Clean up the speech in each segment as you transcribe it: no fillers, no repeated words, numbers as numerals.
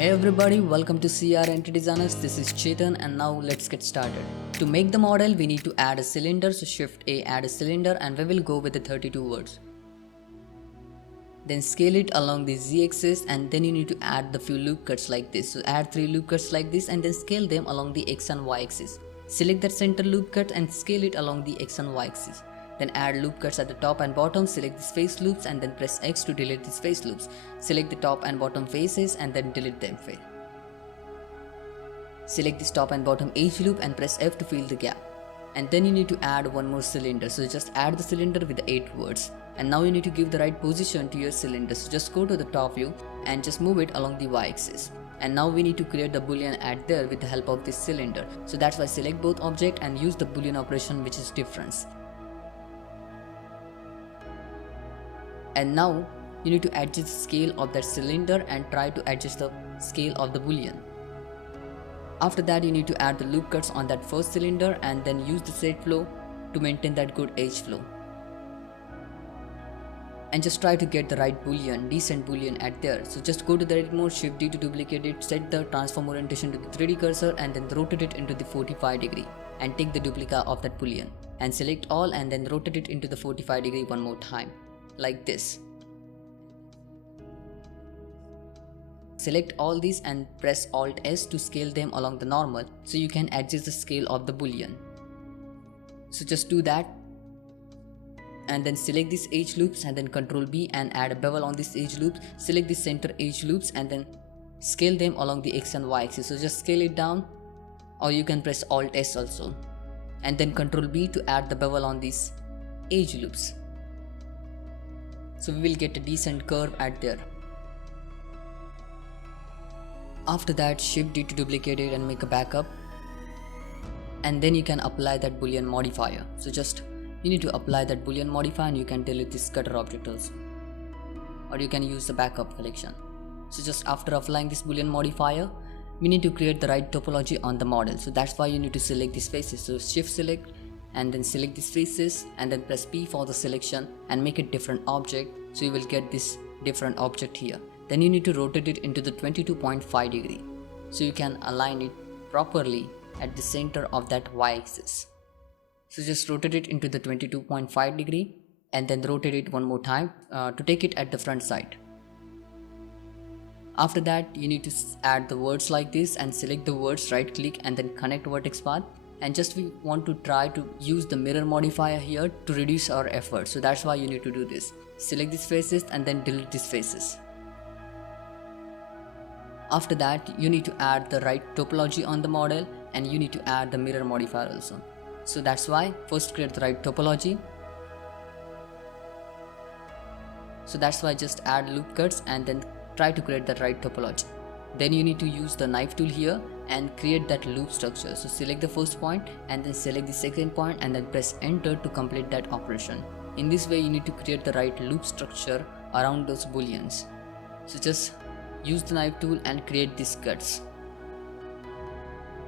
Hey everybody, welcome to CR Entity Designers. This is Chetan and now let's get started. To make the model, we need to add a cylinder. So Shift A, add a cylinder, and we will go with the 32 words. Then scale it along the Z axis, and then you need to add the few loop cuts like this. So add 3 loop cuts like this and then scale them along the X and Y axis. Select that center loop cut and scale it along the X and Y axis. Then add loop cuts at the top and bottom, select these face loops and then press X to delete these face loops. Select the top and bottom faces and then delete them. Select this top and bottom edge loop and press F to fill the gap. And then you need to add one more cylinder, so just add the cylinder with the 8 words. And now you need to give the right position to your cylinder, so just go to the top view and just move it along the Y axis. And now we need to create the boolean at there with the help of this cylinder, so that's why select both object and use the boolean operation, which is difference. And now you need to adjust the scale of that cylinder and try to adjust the scale of the boolean. After that, you need to add the loop cuts on that first cylinder and then use the set flow to maintain that good edge flow. And just try to get the right boolean, decent boolean at there. So just go to the edit mode, Shift D to duplicate it, set the transform orientation to the 3D cursor and then rotate it into the 45 degree and take the duplicate of that boolean and select all and then rotate it into the 45 degree one more time, like this. Select all these and press Alt S to scale them along the normal, so you can adjust the scale of the boolean. So just do that and then select these edge loops and then Ctrl B and add a bevel on these edge loops. Select the center edge loops and then scale them along the X and Y axis. So just scale it down, or you can press Alt S also and then Ctrl B to add the bevel on these edge loops. So we will get a decent curve at there. After that, Shift D to duplicate it and make a backup, and then you can apply that boolean modifier. So just you need to apply that boolean modifier and you can delete this cutter object also, or you can use the backup collection. So just after applying this boolean modifier, we need to create the right topology on the model. So that's why you need to select these faces. So Shift select and then select these faces and then press P for the selection and make it different object, so you will get this different object here. Then you need to rotate it into the 22.5 degree, so you can align it properly at the center of that Y axis. So just rotate it into the 22.5 degree and then rotate it one more time to take it at the front side. After that, you need to add the words like this and select the words, right click and then connect vertex path. And just we want to try to use the mirror modifier here to reduce our effort, so that's why you need to do this. Select these faces and then delete these faces. After that, you need to add the right topology on the model and you need to add the mirror modifier also. So that's why first create the right topology. So that's why just add loop cuts and then try to create the right topology. Then you need to use the knife tool here and create that loop structure. So select the first point and then select the second point and then press enter to complete that operation. In this way, you need to create the right loop structure around those booleans. So just use the knife tool and create these cuts.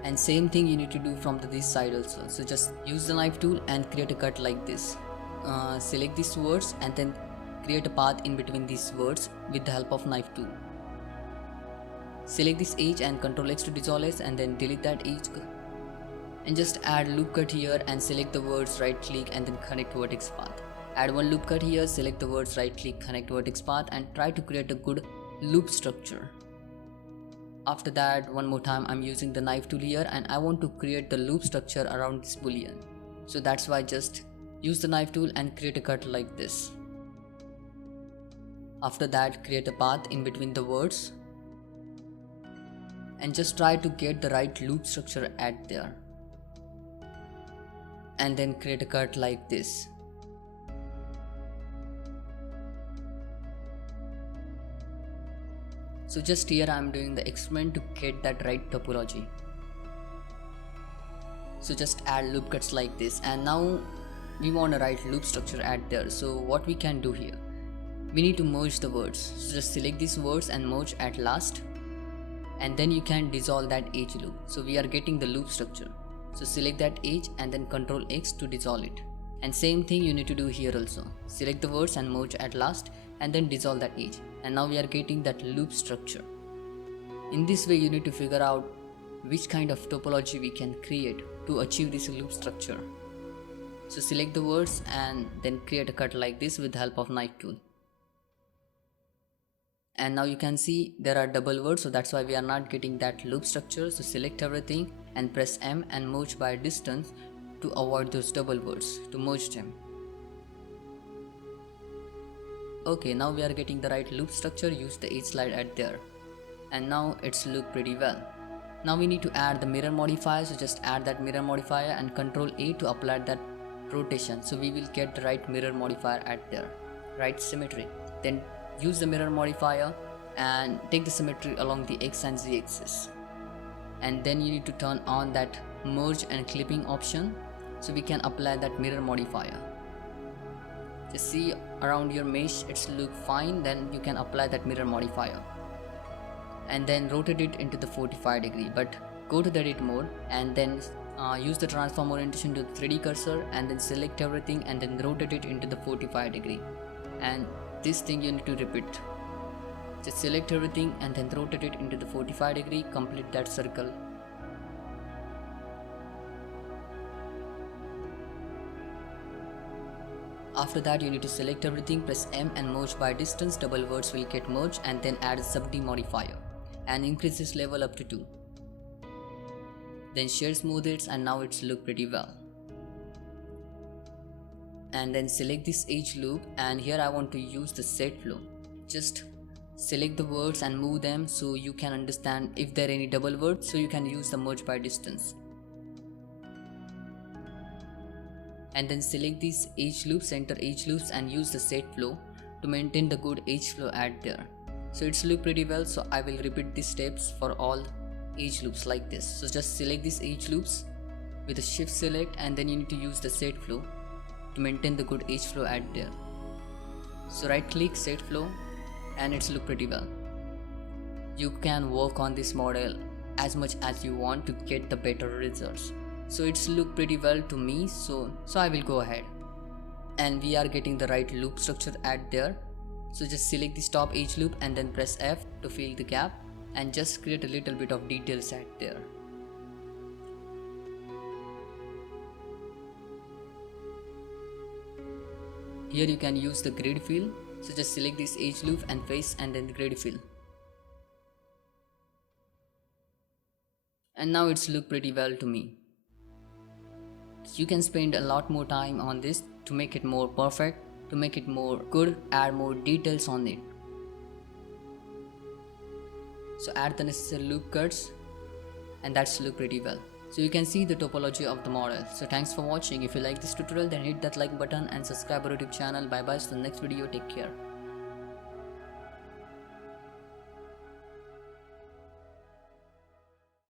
And same thing you need to do from this side also. So just use the knife tool and create a cut like this. Select these words and then create a path in between these words with the help of knife tool. Select this edge and Ctrl X to dissolve it and then delete that edge. And just add loop cut here and select the words, right click and then connect vertex path. Add one loop cut here, select the words, right click, connect vertex path and try to create a good loop structure. After that, one more time I'm using the knife tool here and I want to create the loop structure around this boolean. So that's why just use the knife tool and create a cut like this. After that, create a path in between the words and just try to get the right loop structure at there. And then create a cut like this. So just here I am doing the experiment to get that right topology. So just add loop cuts like this, and now we want a right loop structure at there. So what we can do here, we need to merge the words. So just select these words and merge at last, and then you can dissolve that edge loop. So we are getting the loop structure. So select that edge and then Ctrl X to dissolve it. And same thing you need to do here also. Select the words and merge at last and then dissolve that edge. And now we are getting that loop structure. In this way, you need to figure out which kind of topology we can create to achieve this loop structure. So select the words and then create a cut like this with the help of knife tool. And now you can see there are double words, so that's why we are not getting that loop structure. So select everything and press M and merge by distance to avoid those double words, to merge them. Okay, now we are getting the right loop structure. Use the edge slide at there, and now it's look pretty well. Now we need to add the mirror modifier, so just add that mirror modifier and Ctrl A to apply that rotation, so we will get the right mirror modifier at there, right symmetry. Then use the mirror modifier and take the symmetry along the X and Z axis, and then you need to turn on that merge and clipping option so we can apply that mirror modifier. Just see around your mesh it's look fine, then you can apply that mirror modifier and then rotate it into the 45 degree, but go to the edit mode and then use the transform orientation to the 3D cursor and then select everything and then rotate it into the 45 degree, and this thing you need to repeat. Just select everything and then rotate it into the 45 degree, complete that circle. After that you need to select everything, press M and merge by distance, double words will get merged, and then add a sub D modifier and increase this level up to 2. Then shade smooth it, and now it's look pretty well. And then select this edge loop, and here I want to use the set flow. Just select the words and move them so you can understand if there are any double words, so you can use the merge by distance. And then select these edge loops, center edge loops, and use the set flow to maintain the good edge flow at there. So it's look pretty well, so I will repeat these steps for all edge loops like this. So just select these edge loops with a shift select, and then you need to use the set flow to maintain the good edge flow at there. So right click set flow, and it's look pretty well. You can work on this model as much as you want to get the better results. So it's look pretty well to me, so I will go ahead, and we are getting the right loop structure at there. So just select this top edge loop and then press F to fill the gap and just create a little bit of details at there. Here you can use the grid fill, so just select this edge loop and face and then the grid fill. And now it's look pretty well to me. You can spend a lot more time on this to make it more perfect, to make it more good, add more details on it. So add the necessary loop cuts, and that's look pretty well. So you can see the topology of the model. So thanks for watching. If you like this tutorial, then hit that like button and subscribe our YouTube channel. Bye bye, to the next video. Take care.